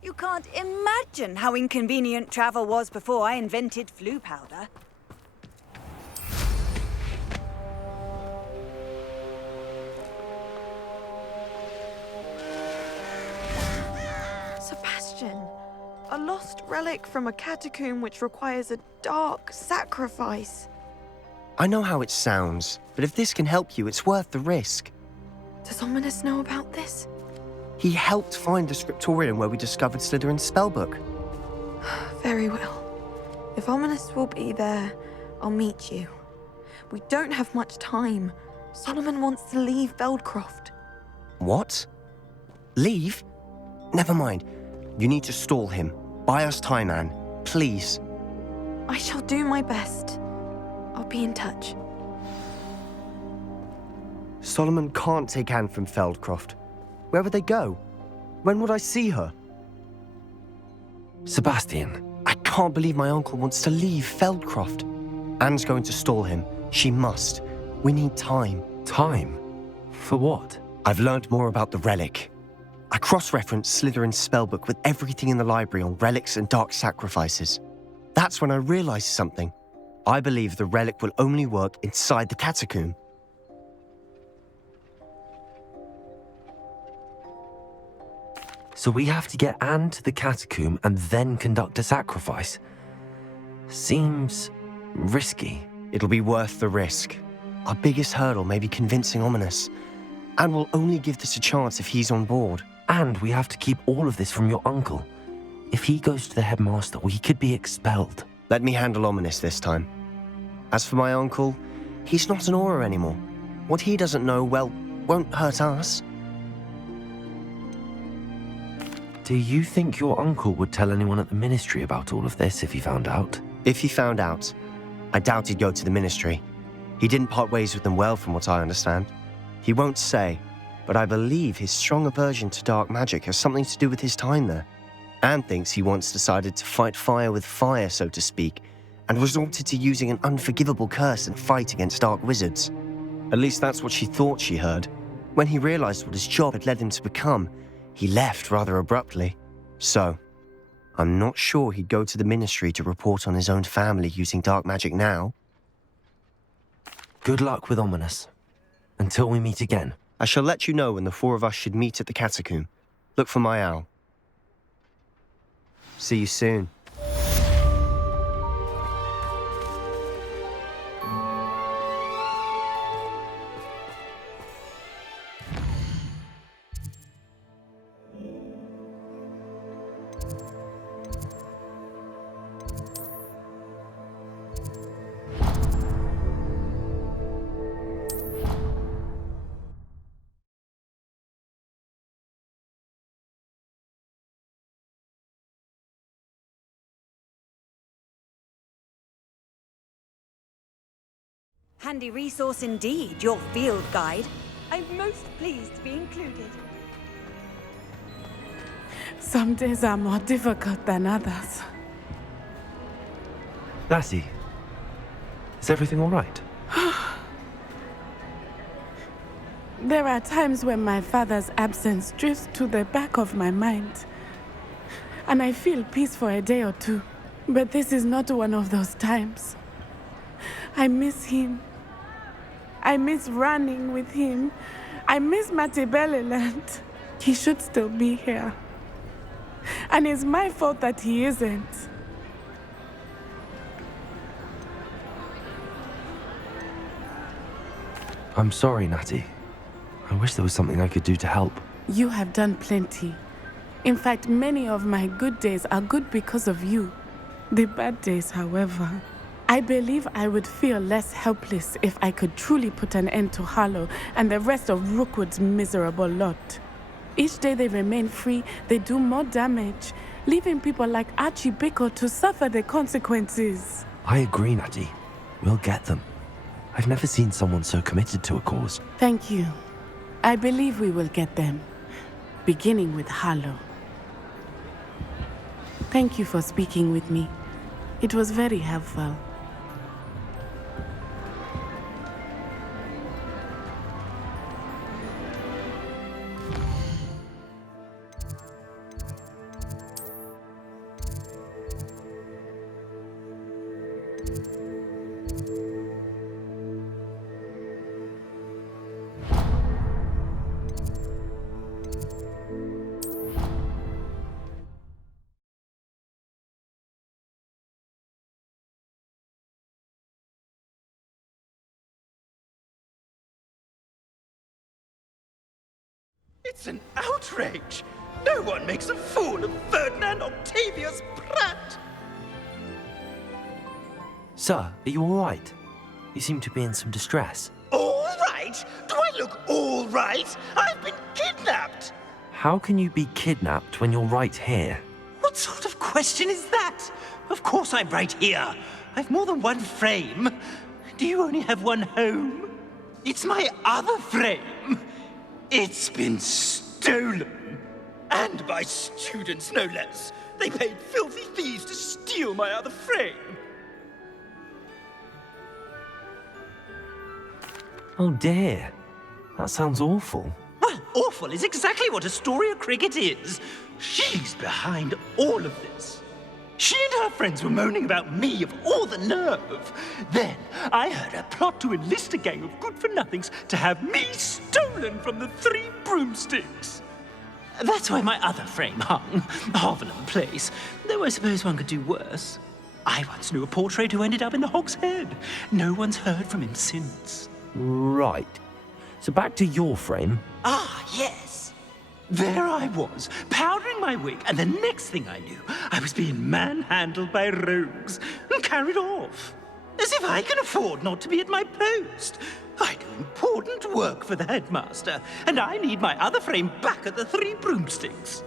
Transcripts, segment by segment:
You can't imagine how inconvenient travel was before I invented flu powder. Sebastian, a lost relic from a catacomb which requires a dark sacrifice. I know how it sounds, but if this can help you, it's worth the risk. Does Ominous know about this? He helped find the scriptorium where we discovered Slytherin's spellbook. Very well. If Ominous will be there, I'll meet you. We don't have much time. Solomon wants to leave Feldcroft. What? Leave? Never mind. You need to stall him. Buy us time, Anne. Please. I shall do my best. I'll be in touch. Solomon can't take Anne from Feldcroft. Where would they go? When would I see her? Sebastian. I can't believe my uncle wants to leave Feldcroft. Anne's going to stall him. She must. We need time. Time? For what? I've learned more about the relic. I cross-referenced Slytherin's spellbook with everything in the library on relics and dark sacrifices. That's when I realized something. I believe the relic will only work inside the catacomb. So we have to get Anne to the catacomb and then conduct a sacrifice. Seems risky. It'll be worth the risk. Our biggest hurdle may be convincing Ominous. And we'll only give this a chance if he's on board. And we have to keep all of this from your uncle. If he goes to the headmaster, we could be expelled. Let me handle Ominous this time. As for my uncle, he's not an Auror anymore. What he doesn't know, well, won't hurt us. Do you think your uncle would tell anyone at the ministry about all of this if he found out? If he found out, I doubt he'd go to the ministry. He didn't part ways with them well, from what I understand. He won't say, but I believe his strong aversion to dark magic has something to do with his time there. Anne thinks he once decided to fight fire with fire, so to speak, and resorted to using an unforgivable curse and fight against dark wizards. At least that's what she thought she heard. When he realized what his job had led him to become, he left rather abruptly. So, I'm not sure he'd go to the ministry to report on his own family using dark magic now. Good luck with Ominous. Until we meet again. I shall let you know when the four of us should meet at the catacomb. Look for my owl. See you soon. Handy resource indeed, your field guide. I'm most pleased to be included. Some days are more difficult than others. Lassie, is everything all right? There are times when my father's absence drifts to the back of my mind, and I feel peace for a day or two. But this is not one of those times. I miss him. I miss running with him. I miss Matibeleland. He should still be here. And it's my fault that he isn't. I'm sorry, Natty. I wish there was something I could do to help. You have done plenty. In fact, many of my good days are good because of you. The bad days, however, I believe I would feel less helpless if I could truly put an end to Harlow and the rest of Rookwood's miserable lot. Each day they remain free, they do more damage, leaving people like Archie Bickle to suffer the consequences. I agree, Natty. We'll get them. I've never seen someone so committed to a cause. Thank you. I believe we will get them, beginning with Harlow. Thank you for speaking with me. It was very helpful. It's an outrage! No one makes a fool of Ferdinand Octavius Pratt! Sir, are you all right? You seem to be in some distress. All right? Do I look all right? I've been kidnapped! How can you be kidnapped when you're right here? What sort of question is that? Of course I'm right here. I've more than one frame. Do you only have one home? It's my other frame. It's been stolen. And by students, no less. They paid filthy thieves to steal my other frame. Oh dear. That sounds awful. Well, awful is exactly what Astoria Cricket is. She's behind all of this. She and her friends were moaning about me of all the nerve. Then I heard her plot to enlist a gang of good-for-nothings to have me stolen from the Three Broomsticks. That's why my other frame hung, half another place, though I suppose one could do worse. I once knew a portrait who ended up in the Hog's Head. No one's heard from him since. Right. So back to your frame. Ah, yes. There I was, powdering my wig, and the next thing I knew, I was being manhandled by rogues and carried off. As if I can afford not to be at my post. I do important work for the headmaster, and I need my other frame back at the Three Broomsticks.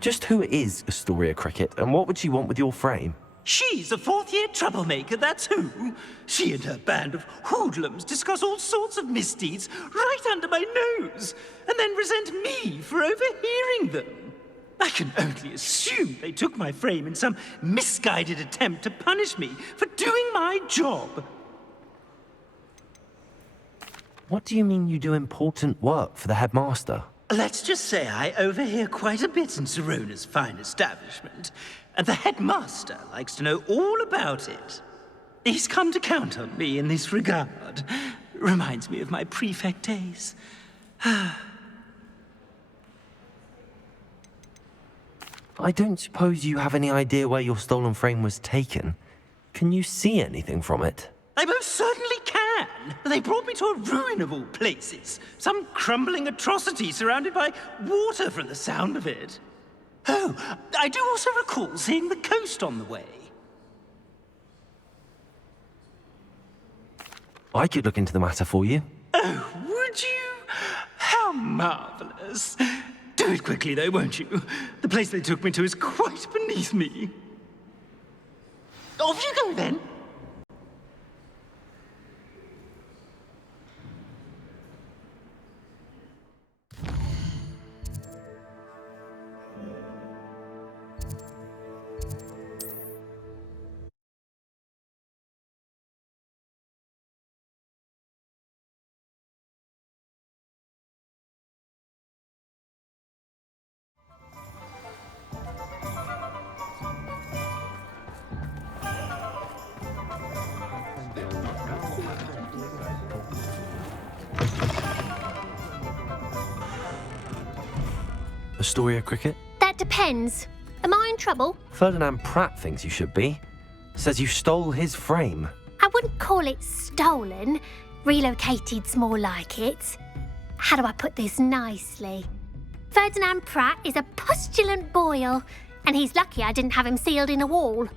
Just who is Astoria Cricket, and what would she want with your frame? She's a fourth-year troublemaker, that's who. She and her band of hoodlums discuss all sorts of misdeeds right under my nose, and then resent me for overhearing them. I can only assume they took my frame in some misguided attempt to punish me for doing my job. What do you mean you do important work for the headmaster? Let's just say I overhear quite a bit in Serona's fine establishment, and the headmaster likes to know all about it. He's come to count on me in this regard. Reminds me of my prefect days. I don't suppose you have any idea where your stolen frame was taken. Can you see anything from it? I most certainly can. They brought me to a ruin of all places. Some crumbling atrocity surrounded by water from the sound of it. Oh, I do also recall seeing the coast on the way. I could look into the matter for you. Oh, would you? How marvelous. Do it quickly, though, won't you? The place they took me to is quite beneath me. Off you go, then. Astoria Cricket? That depends. Am I in trouble? Ferdinand Pratt thinks you should be. Says you stole his frame. I wouldn't call it stolen. Relocated's more like it. How do I put this nicely? Ferdinand Pratt is a postulant boil, and he's lucky I didn't have him sealed in a wall.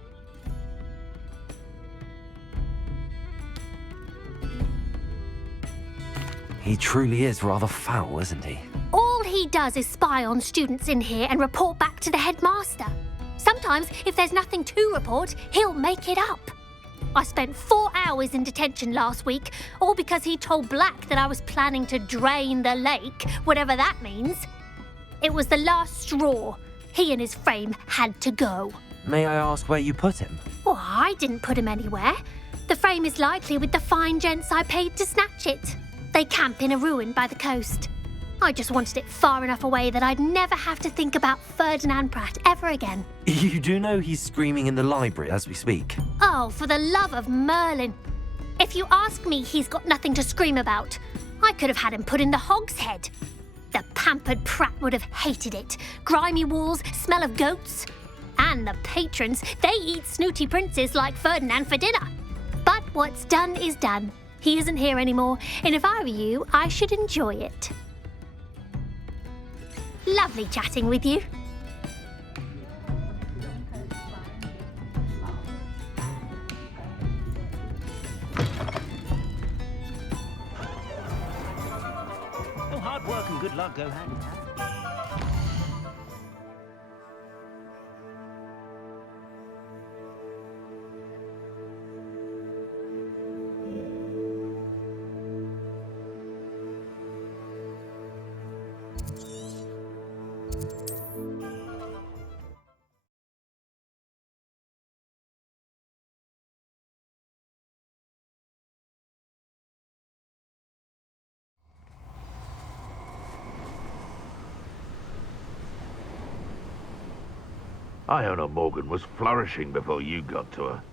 He truly is rather foul, isn't he? All he does is spy on students in here and report back to the headmaster. Sometimes, if there's nothing to report, he'll make it up. I spent 4 hours in detention last week, all because he told Black that I was planning to drain the lake, whatever that means. It was the last straw. He and his frame had to go. May I ask where you put him? Well, I didn't put him anywhere. The frame is likely with the fine gents I paid to snatch it. They camp in a ruin by the coast. I just wanted it far enough away that I'd never have to think about Ferdinand Pratt ever again. You do know he's screaming in the library as we speak. Oh, for the love of Merlin. If you ask me, he's got nothing to scream about. I could have had him put in the Hog's Head. The pampered Pratt would have hated it. Grimy walls, smell of goats. And the patrons, they eat snooty princes like Ferdinand for dinner. But what's done is done. He isn't here anymore, and if I were you, I should enjoy it. Lovely chatting with you. Oh, hard work and good luck go hand in hand. Iona Morgan was flourishing before you got to her.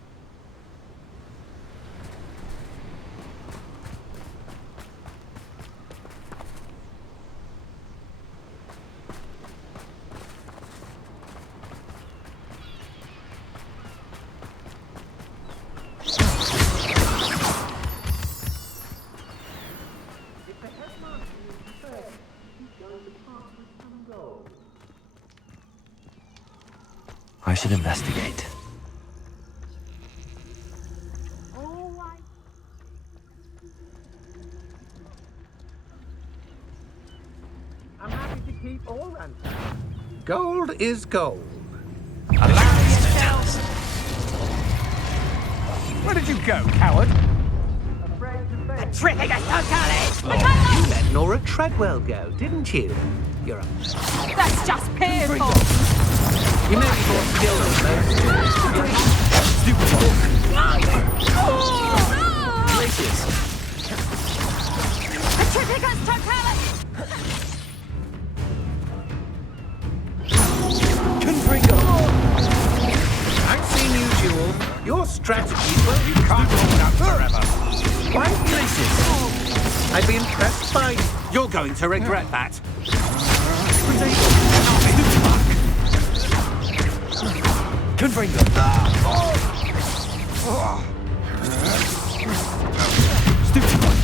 I should investigate. I'm happy to keep all ransom. Gold is gold. Where did you go, coward? Tripping us totally! You let Nora Treadwell go, didn't you? You're a... That's just painful. You may be more skilled than most. Stupid Places. Tripping totality! I've seen you, Jewel. Your strategies won't be can't hold out forever. Why places? I'd be impressed by... You're going to regret that. Confringo. Stupid one.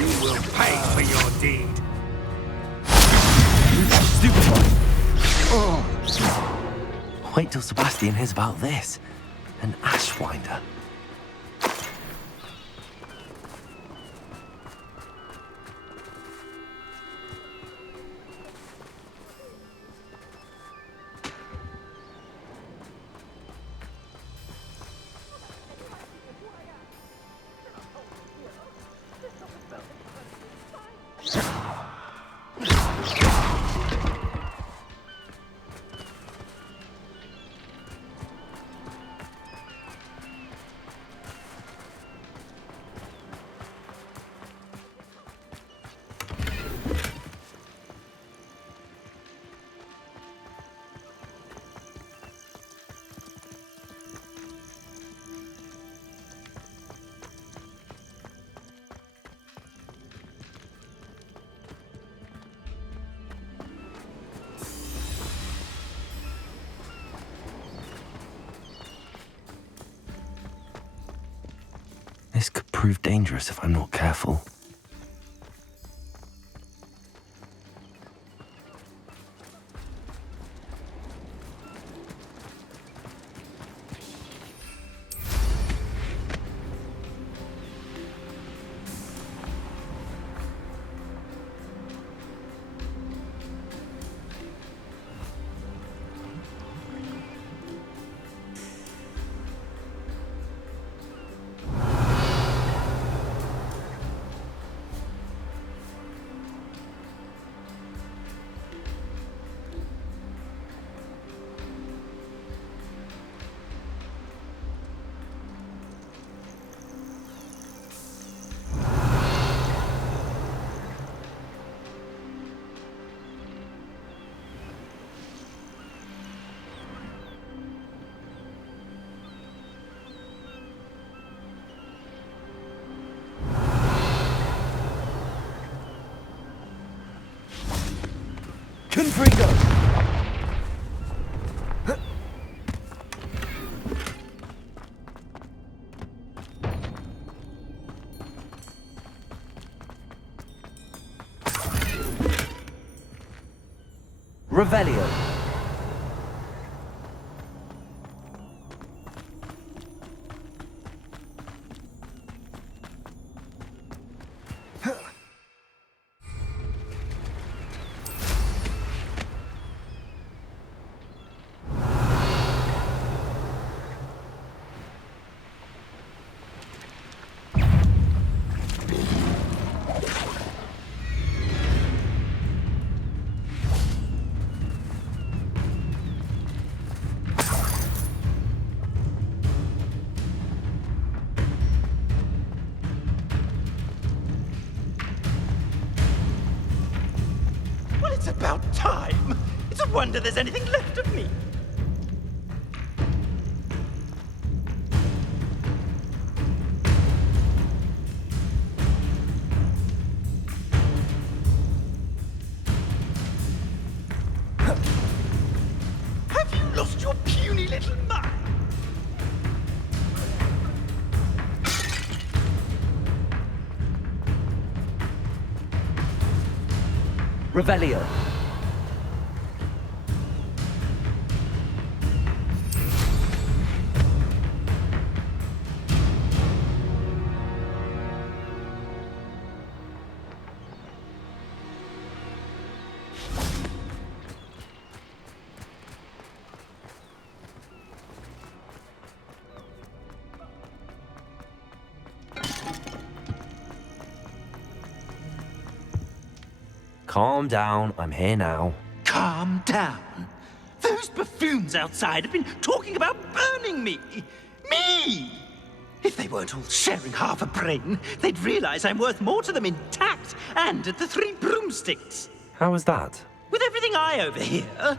You will pay for your deed. Stupid one. Wait till Sebastian hears about this. An ashwinder. This could prove dangerous if I'm not careful. Confringo! Revelio. Well, it's about time. It's a wonder there's anything left of me. Have you lost your puny little mind? Revelio. Calm down, I'm here now. Calm down. Those buffoons outside have been talking about burning me. Me! If they weren't all sharing half a brain, they'd realize I'm worth more to them intact and at the Three Broomsticks. How was that? With everything I overhear,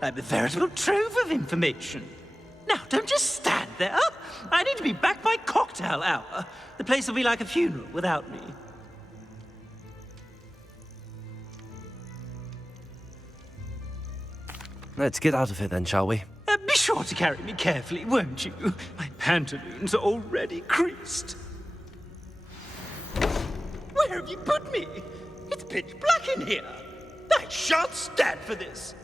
I'm a veritable trove of information. Now, don't just stand there. I need to be back by cocktail hour. The place will be like a funeral without me. Let's get out of here then, shall we? Be sure to carry me carefully, won't you? My pantaloons are already creased. Where have you put me? It's pitch black in here. I shan't stand for this.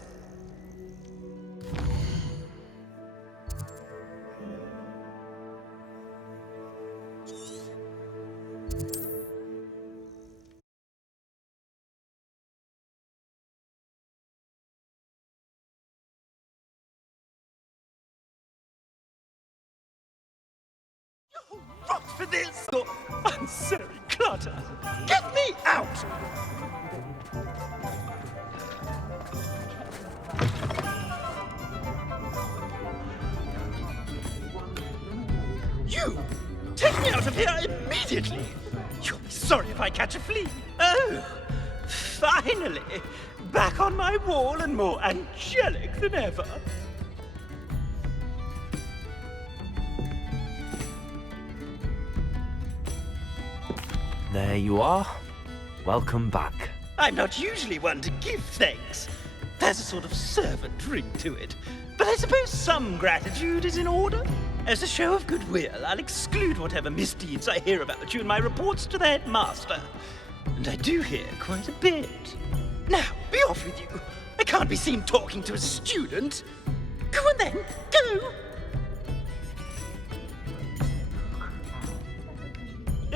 Rot for this! Your unsavory clutter! Get me out! You! Take me out of here immediately! You'll be sorry if I catch a flea. Oh! Finally! Back on my wall and more angelic than ever. There you are. Welcome back. I'm not usually one to give thanks. There's a sort of servant ring to it. But I suppose some gratitude is in order. As a show of goodwill, I'll exclude whatever misdeeds I hear about you in my reports to the headmaster. And I do hear quite a bit. Now, be off with you. I can't be seen talking to a student. Go on then, go!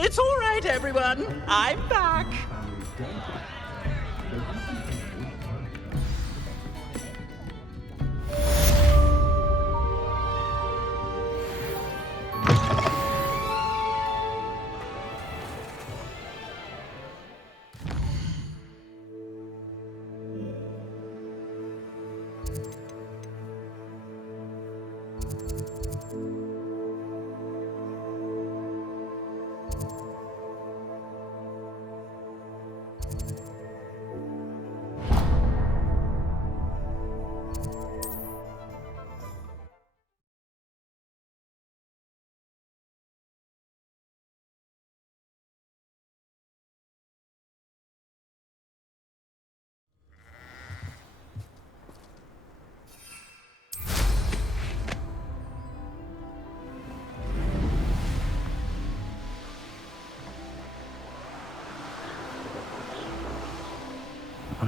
It's all right, everyone. I'm back.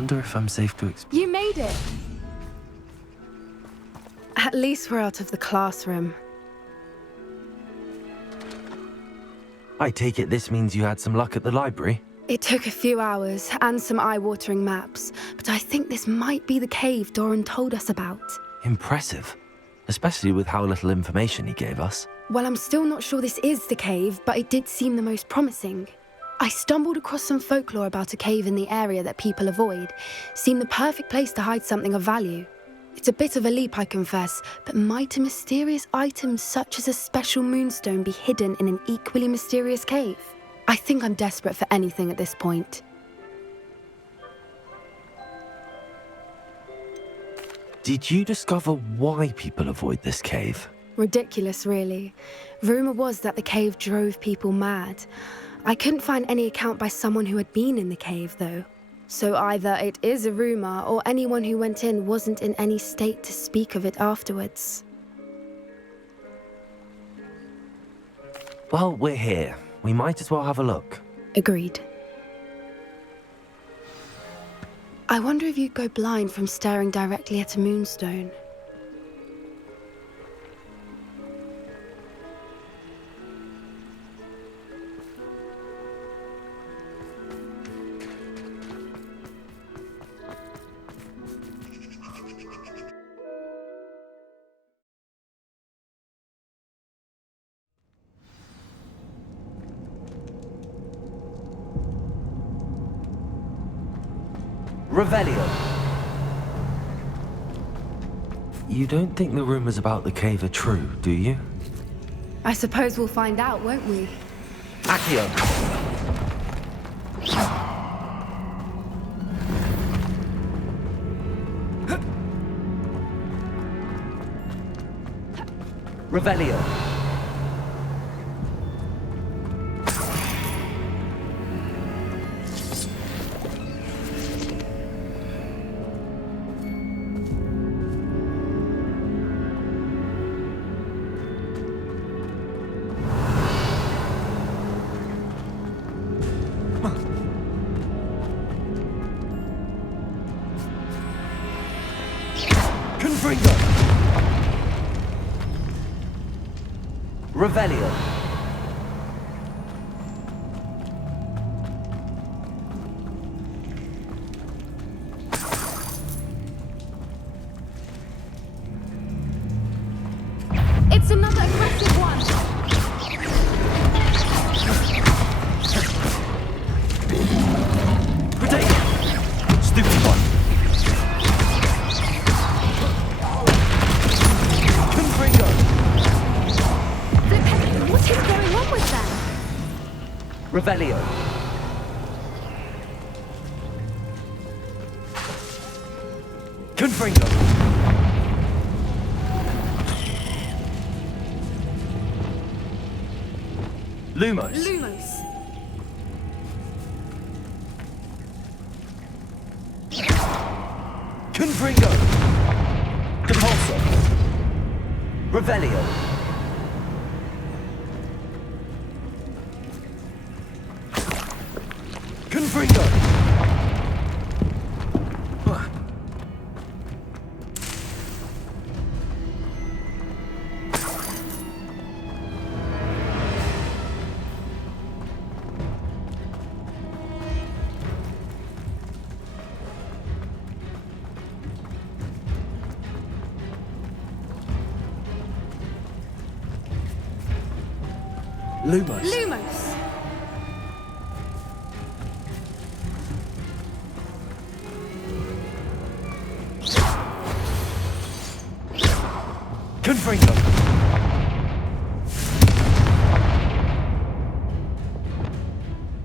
wonder if I'm safe to explore. You made it! At least we're out of the classroom. I take it this means you had some luck at the library? It took a few hours and some eye-watering maps, but I think this might be the cave Doran told us about. Impressive. Especially with how little information he gave us. Well, I'm still not sure this is the cave, but it did seem the most promising. I stumbled across some folklore about a cave in the area that people avoid. Seemed the perfect place to hide something of value. It's a bit of a leap, I confess, but might a mysterious item such as a special moonstone be hidden in an equally mysterious cave? I think I'm desperate for anything at this point. Did you discover why people avoid this cave? Ridiculous, really. Rumour was that the cave drove people mad. I couldn't find any account by someone who had been in the cave, though. So either it is a rumour, or anyone who went in wasn't in any state to speak of it afterwards. Well, we're here. We might as well have a look. Agreed. I wonder if you'd go blind from staring directly at a moonstone. Revelio. You don't think the rumors about the cave are true, do you? I suppose we'll find out, won't we? Accio. Revelio. Revelio. It's another aggressive one! Protect it! Stupid one. Confringo. What is going on with them? Revelio. Confringo. Lumos. Lumos. Confringo. Depulso. Revelio. Confringo. Lumos. Lumos. Confringo.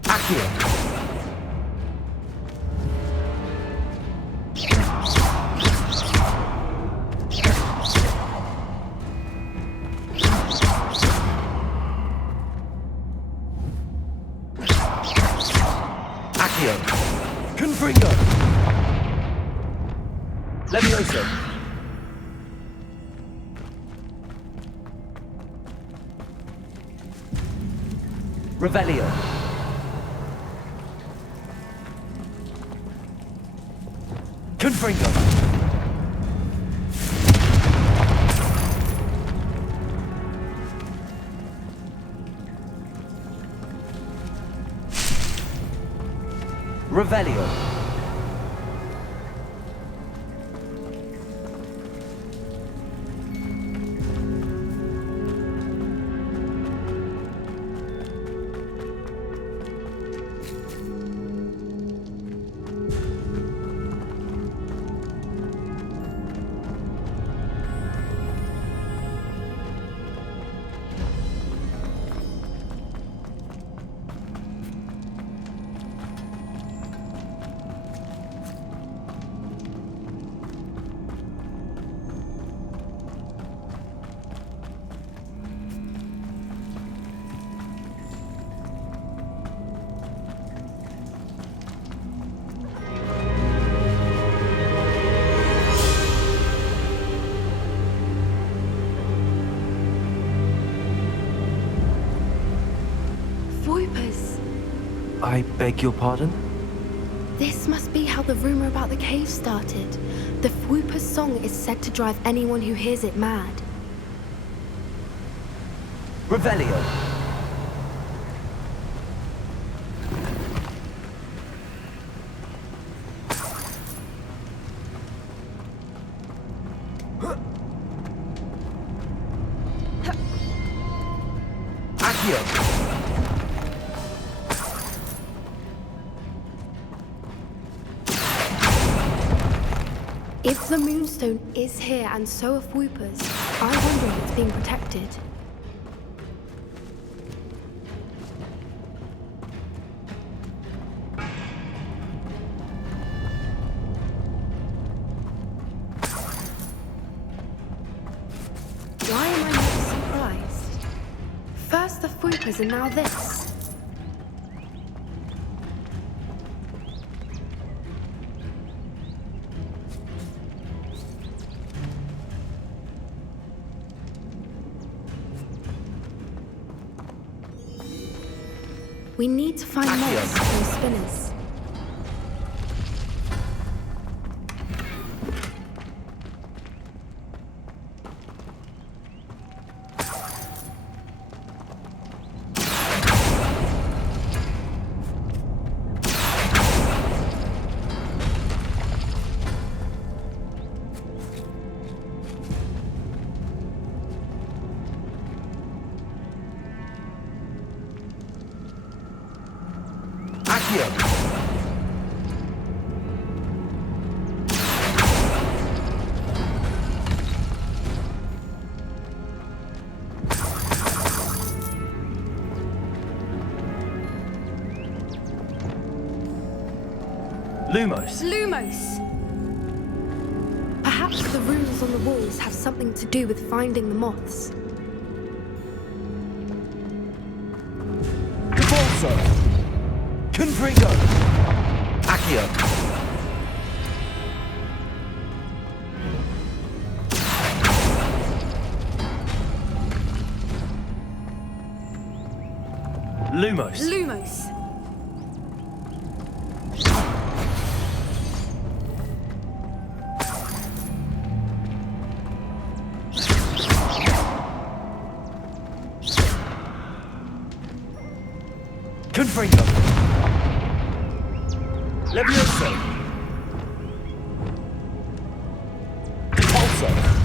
Accio. Accio. Confringo. Levioso. Revelio. Confringo! Revelio. Voipers. I beg your pardon? This must be how the rumor about the cave started. The Fwooper's song is said to drive anyone who hears it mad. Revelio. Accio. If the Moonstone is here and so are Fwoopers, I wonder if it's being protected. Why am I not surprised? First the Fwoopers and now this. We need to find moths from spinners. Lumos. Lumos! Perhaps the runes on the walls have something to do with finding the moths. Cabalso. Confringo. Accio. Lumos. Lumos! Confringo. Levioso. Compulso.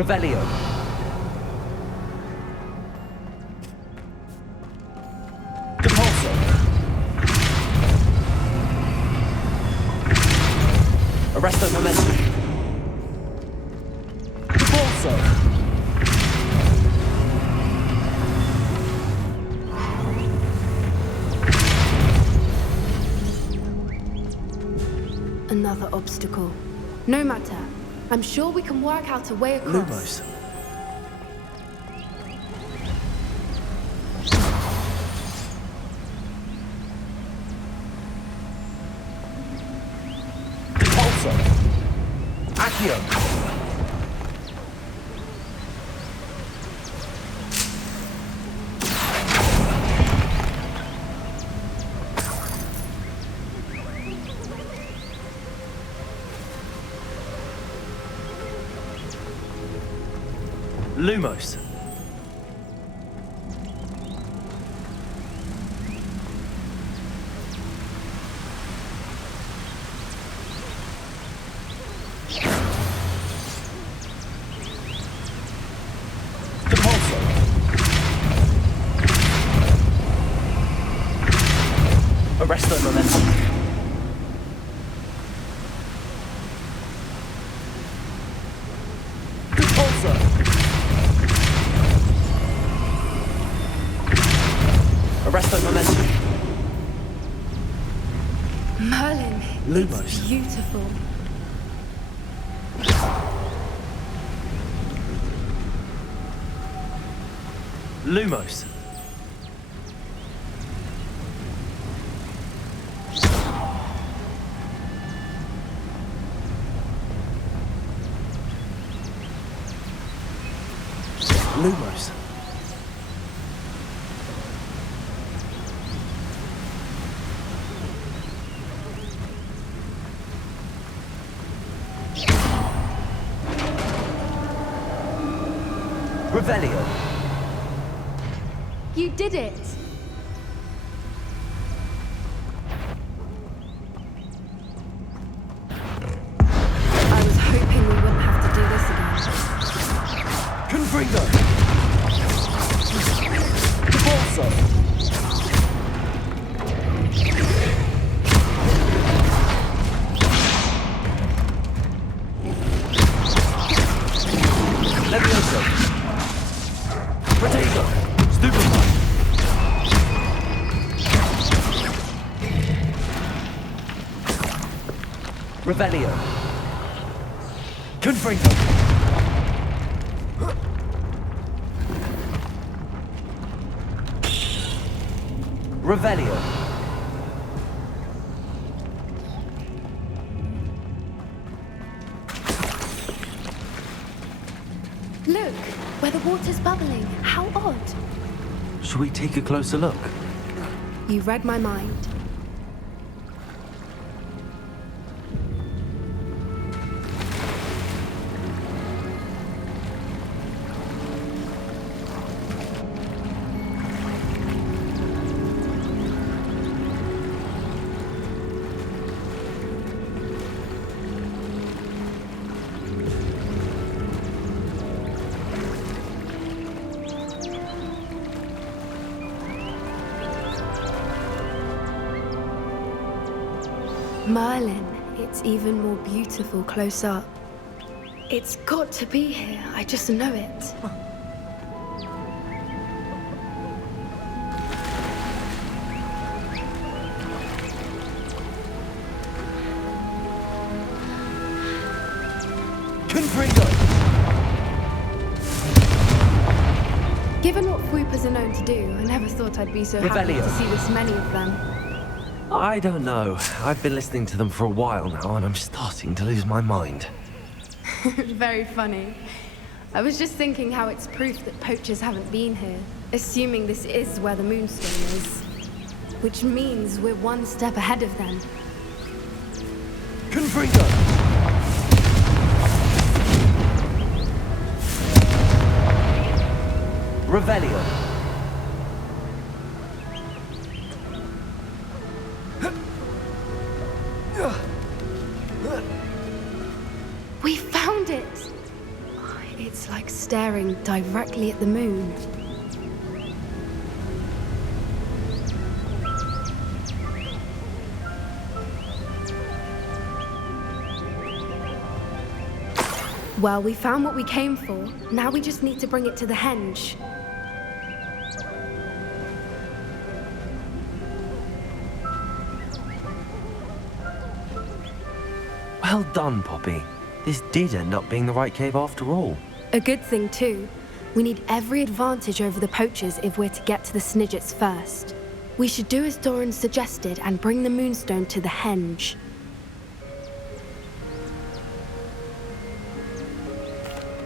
Revelio. Depulso. Arresto Momentum. Depulso. Another obstacle. No matter. I'm sure we can work out a way across. Lumos. Depulso. Accio. Lumos. Depulso. Arresto Momentum. Depulso. Arresto Momentum. Merlin, Lumos. it's beautiful. Lumos. Lumos. Revelio. You did it! I was hoping we wouldn't have to do this again. Confringo. Depulso. Levioso. Potato. Stupefy. Revelio. Confringo. Revelio. Look, where the water's bubbling. How odd. Should we take a closer look? You read my mind. Merlin, it's even more beautiful close up. It's got to be here, I just know it. Confringo. Given what Whoopers are known to do, I never thought I'd be so happy Revelio. to see this many of them. I don't know. I've been listening to them for a while now, and I'm starting to lose my mind. Very funny. I was just thinking how it's proof that poachers haven't been here, assuming this is where the Moonstone is. Which means we're one step ahead of them. Confringo! Revelio. We found it! It's like staring directly at the moon. Well, we found what we came for. Now we just need to bring it to the henge. Well done, Poppy. This did end up being the right cave after all. A good thing, too. We need every advantage over the poachers if we're to get to the Snidgets first. We should do as Doran suggested and bring the Moonstone to the henge.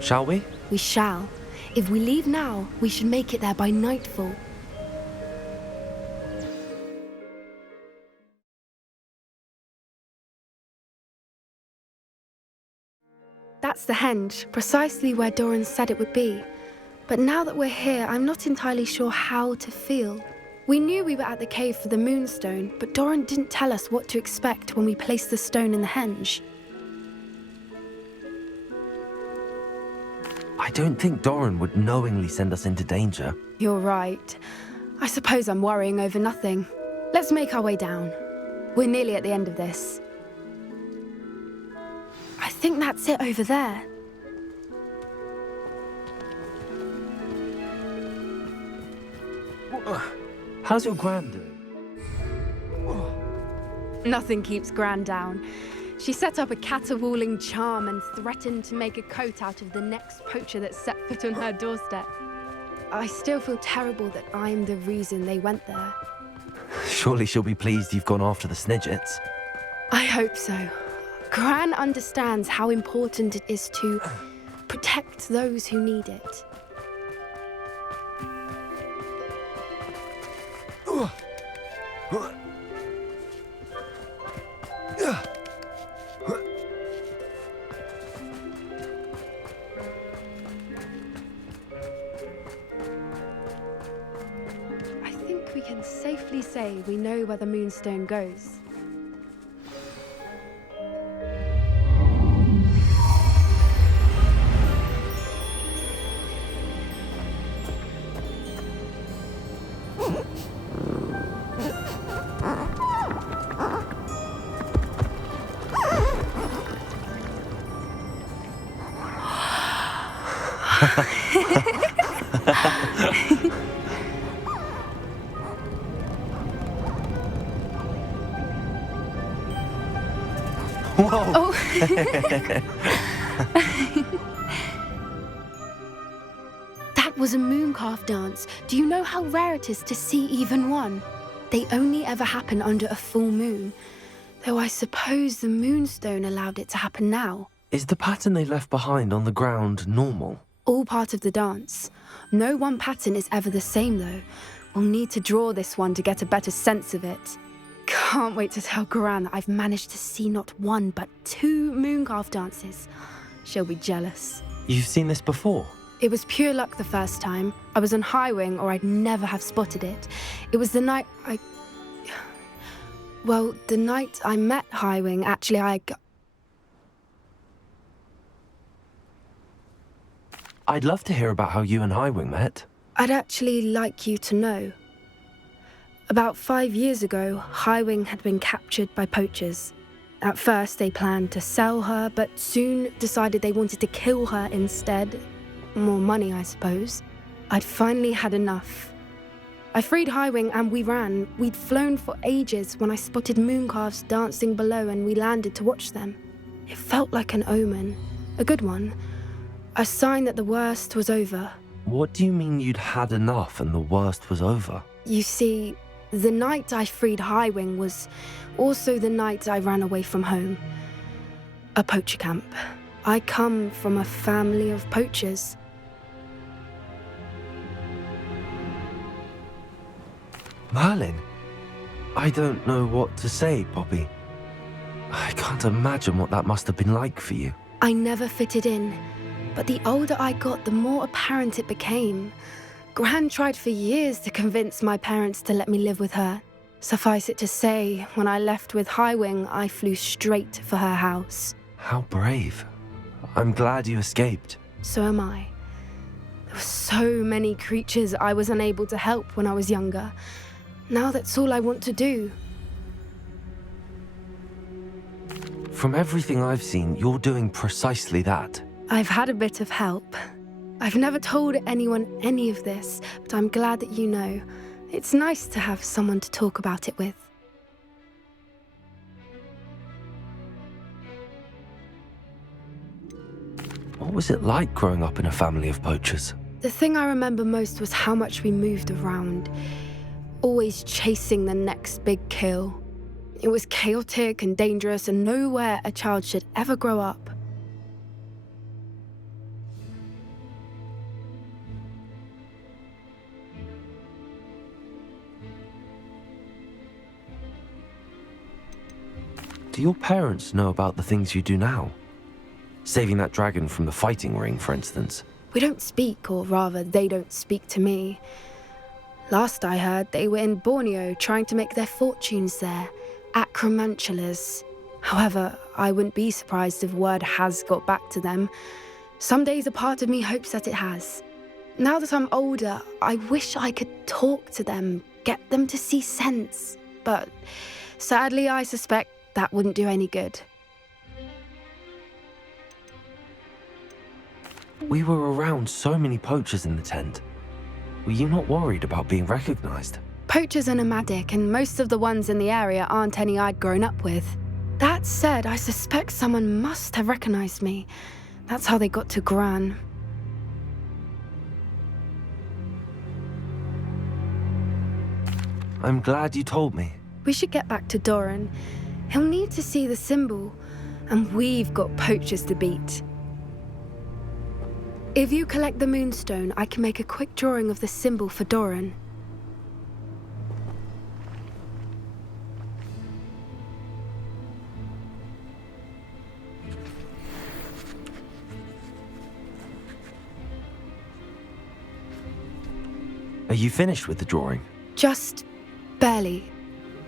Shall we? We shall. If we leave now, we should make it there by nightfall. That's the henge, precisely where Doran said it would be. But now that we're here, I'm not entirely sure how to feel. We knew we were at the cave for the Moonstone, but Doran didn't tell us what to expect when we placed the stone in the henge. I don't think Doran would knowingly send us into danger. You're right. I suppose I'm worrying over nothing. Let's make our way down. We're nearly at the end of this. I think that's it over there. How's your gran doing? Nothing keeps Gran down. She set up a caterwauling charm and threatened to make a coat out of the next poacher that set foot on her doorstep. I still feel terrible that I'm the reason they went there. Surely she'll be pleased you've gone after the Snidgets. I hope so. Gran understands how important it is to protect those who need it. I think we can safely say we know where the Moonstone goes. Whoa! Oh. That was a mooncalf dance. Do you know how rare it is to see even one? They only ever happen under a full moon. Though I suppose the Moonstone allowed it to happen now. Is the pattern they left behind on the ground normal? All part of the dance. No one pattern is ever the same, though. We'll need to draw this one to get a better sense of it. Can't wait to tell Gran that I've managed to see not one, but 2 mooncalf dances. She'll be jealous. You've seen this before? It was pure luck the first time. I was on Highwing, or I'd never have spotted it. It was the night Well, the night I met Highwing, actually, I'd love to hear about how you and Highwing met. I'd actually like you to know. About 5 years ago, Highwing had been captured by poachers. At first, they planned to sell her, but soon decided they wanted to kill her instead. More money, I suppose. I'd finally had enough. I freed Highwing and we ran. We'd flown for ages when I spotted mooncalves dancing below and we landed to watch them. It felt like an omen. A good one. A sign that the worst was over. What do you mean you'd had enough and the worst was over? You see, the night I freed Highwing was also the night I ran away from home. A poacher camp. I come from a family of poachers. Merlin? I don't know what to say, Poppy. I can't imagine what that must have been like for you. I never fitted in, but the older I got, the more apparent it became. Gran tried for years to convince my parents to let me live with her. Suffice it to say, when I left with Highwing, I flew straight for her house. How brave. I'm glad you escaped. So am I. There were so many creatures I was unable to help when I was younger. Now that's all I want to do. From everything I've seen, you're doing precisely that. I've had a bit of help. I've never told anyone any of this, but I'm glad that you know. It's nice to have someone to talk about it with. What was it like growing up in a family of poachers? The thing I remember most was how much we moved around, always chasing the next big kill. It was chaotic and dangerous, and nowhere a child should ever grow up. Do your parents know about the things you do now? Saving that dragon from the fighting ring, for instance. We don't speak, or rather, they don't speak to me. Last I heard, they were in Borneo trying to make their fortunes there, acromantulas. However, I wouldn't be surprised if word has got back to them. Some days a part of me hopes that it has. Now that I'm older, I wish I could talk to them, get them to see sense. But sadly, I suspect that wouldn't do any good. We were around so many poachers in the tent. Were you not worried about being recognized? Poachers are nomadic, and most of the ones in the area aren't any I'd grown up with. That said, I suspect someone must have recognized me. That's how they got to Gran. I'm glad you told me. We should get back to Doran. He'll need to see the symbol, and we've got poachers to beat. If you collect the moonstone, I can make a quick drawing of the symbol for Doran. Are you finished with the drawing? Just barely.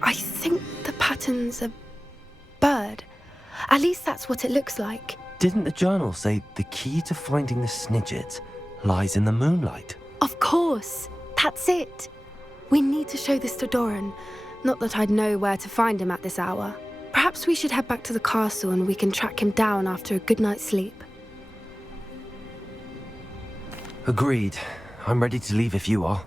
I think the pattern's a bird. At least that's what it looks like. Didn't the journal say the key to finding the Snidget lies in the moonlight? Of course. That's it. We need to show this to Doran. Not that I'd know where to find him at this hour. Perhaps we should head back to the castle and we can track him down after a good night's sleep. Agreed. I'm ready to leave if you are.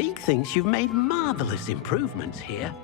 Deke thinks you've made marvelous improvements here.